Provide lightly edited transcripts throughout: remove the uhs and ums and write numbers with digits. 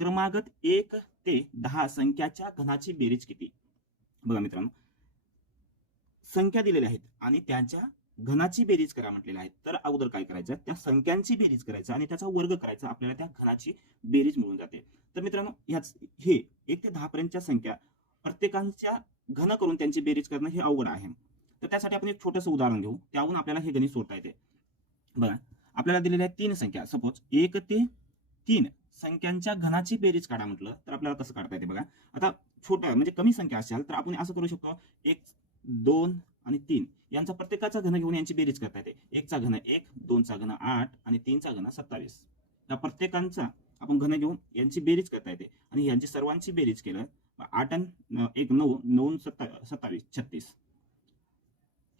क्रमागत 1 ते 10 संख्याच्या घनाची बेरीज किती? बघा मित्रांनो, संख्या दिलेल्या आहेत आणि त्यांच्या घनाची बेरीज करा म्हटलेलं आहे. तर अगोदर काय करायचं, त्या संख्यांची बेरीज करायचं आणि त्याचा वर्ग करायचा, आपल्याला त्या घनाची बेरीज मिळून जाते. तर मित्रांनो, हे 1 ते 10 पर्यंतच्या संख्या प्रत्येकांच्या घन करून त्यांची बेरीज करणं हे अवघड आहे. तर त्यासाठी आपण एक छोटंसं उदाहरण घेऊ, त्याहून आपल्याला हे गणित सोडता येते. बघा, आपल्याला दिलेल्या आहेत 3 संख्या. सपोज 1 ते 3 संख्यांच्या घनाची बेरीज काढा म्हटलं तर आपल्याला कसं काढता येते बघा. आता छोट्या म्हणजे कमी संख्या असेल तर आपण असं करू शकतो, 1, 2 आणि 3 यांचा प्रत्येकाचा घन घेऊन यांची बेरीज करता येते. 1 चा घन 1, 2 चा घन 8 आणि 3 चा घन 27. या प्रत्येकांचा आपण घन घेऊन यांची बेरीज करता येते आणि यांची सर्वांची बेरीज केलं 8 आणि 1 9, 9 27 36.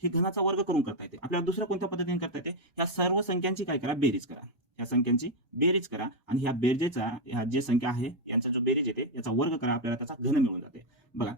हे घनाचा वर्ग करून करता येते. आपल्याला दुसऱ्या कोणत्या पद्धतीने करता येते, ह्या सर्व संख्यांची काय करा, बेरीज करा. ह्या संख्यांची बेरीज करा आणि ह्या बेरजेचा, ह्या जे संख्या आहे यांचा जो बेरीज येते याचा वर्ग करा, आपल्याला त्याचा घन मिळून जाते. बघा,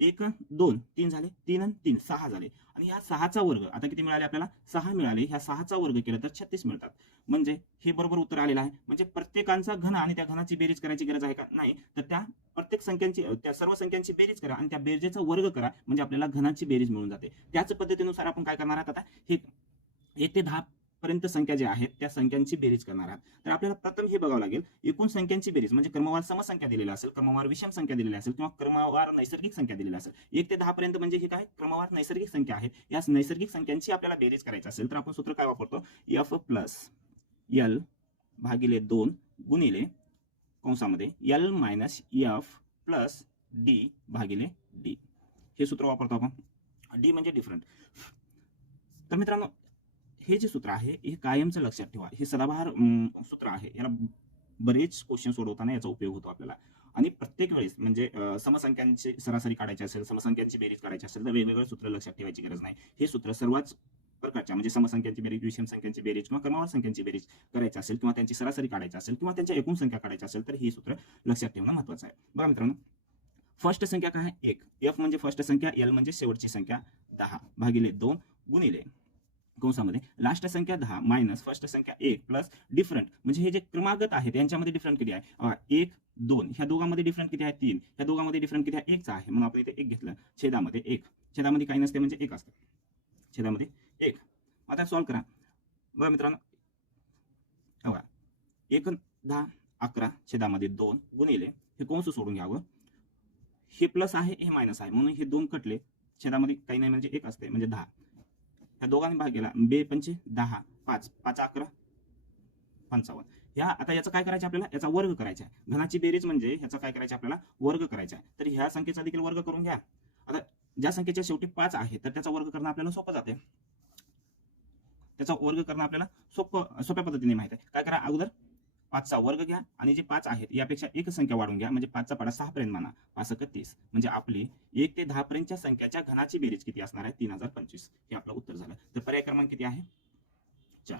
1 2 3 झाले, 3 आणि 3 6 झाले आणि ह्या 6चा वर्ग आता किती मिळाले आपल्याला, 6 मिळाले. ह्या 6चा वर्ग केला तर 36 मिळतात. म्हणजे हे बरोबर उत्तर आलेलं आहे. म्हणजे प्रत्येकांचा घन आणि त्या घनाची बेरीज करायची गरज आहे का, नाही. तर त्या प्रत्येक संख्यांची, त्या सर्व संख्यांची बेरीज करा आणि त्या बेरजेचा वर्ग करा, म्हणजे आपल्याला घनाची बेरीज मिळून जाते. त्याच पद्धतीनुसार आपण काय करणार आहात, आता हे 1 ते 10 पर्यंत संख्या ज्या आहेत त्या संख्यांची बेरीज करणार आहात. तर आपल्याला प्रथम हे बघावं लागेल, एकूण संख्यांची बेरीज म्हणजे क्रमवार समसंख्या दिलेला असेल, क्रमवार विषम संख्या दिलेली असेल किंवा क्रमवार नैसर्गिक संख्या दिलेली असेल. 1 ते 10 पर्यंत म्हणजे हे काय, क्रमवार नैसर्गिक संख्या आहे. या नैसर्गिक संख्यांची आपल्याला बेरीज करायची असेल तर आपण सूत्र काय वापरतो, f प्लस l भागिले 2 गुणिले कंसामध्ये l minus f plus d भागिले d. हे सूत्र वापरतो आपण. d म्हणजे डिफरंट. तर मित्रांनो, हे जे सूत्र आहे हे कायमचं लक्षात ठेवा. हे सदाबहार सूत्र आहे. याला बरेच क्वेश्चन सोडवताना याचा उपयोग होतो आपल्याला. आणि प्रत्येक वेळेस म्हणजे समसंख्यांची सरासरी काढायची असेल, समसंख्यांची बेरीज करायची असेल तर वेगवेगळे सूत्र लक्षात ठेवायची गरज नाही. हे सूत्र सर्वच प्रकारच्या म्हणजे समसंख्यांची बेरीज, विषम संख्यांची बेरीज किंवा क्रमवार संख्यांची बेरीज करायची असेल किंवा त्यांची सरासरी काढायची असेल किंवा त्यांच्या एकूण संख्या काढायची असेल तर हे सूत्र लक्षात ठेवणं महत्त्वाचं आहे. बघा मित्रांनो, फर्स्ट संख्या काय आहे, 1. f म्हणजे फर्स्ट संख्या, l म्हणजे शेवटची संख्या 10 भागिले 2 गुणिले कंसामध्ये लास्ट संख्या 10 मायनस फर्स्ट संख्या 1 प्लस डिफरंट म्हणजे हे जे क्रमागत आहेत यांच्यामध्ये डिफरंट किती आहे, 1 2. ह्या दोघांमध्ये डिफरंट किती आहे, 3. ह्या दोघांमध्ये डिफरंट किती आहे, 1 चा आहे. म्हणून आपण इथे 1 घेतलं, छेदामध्ये 1. छेदामध्ये काही नसते म्हणजे 1 असतं, छेदामध्ये 1. आता सॉल्व्ह करा. बघा मित्रांनो, बघा 1 10 11 छेदामध्ये 2 गुणिले हे कंस सोडून घ्यावं, हे प्लस आहे हे मायनस आहे म्हणून हे 2 कटले, छेदामध्ये काही नाही म्हणजे 1 असते म्हणजे 10. ह्या दोघांनी भाग केला, 2 पंचे 10, 5 5 11 55. ह्या आता याचं काय करायचं, आपल्याला याचा वर्ग करायचा आहे. घनाची बेरीज म्हणजे ह्याचा काय करायचं, आपल्याला वर्ग करायचा आहे. तर ह्या संख्येचा देखील वर्ग करून घ्या. आता ज्या संख्येच्या शेवटी 5 आहे तर त्याचा वर्ग करणं आपल्याला सोपं जाते. त्याचा वर्ग करणं आपल्याला सोप्या पद्धतीने माहिती आहे. काय करा, अगोदर 5चा वर्ग घ्या आणि जे 5 आहेत यापेक्षा एक संख्या वाढून घ्या, म्हणजे 5चा पाडा 6 पर्यंत माना, 5 30. म्हणजे आपली 1 ते 10 पर्यंतच्या संख्याच्या घनाची बेरीज किती असणार आहे, 3025. हे आपलं उत्तर झालं. तर पर्याय क्रमांक किती आहे, 4.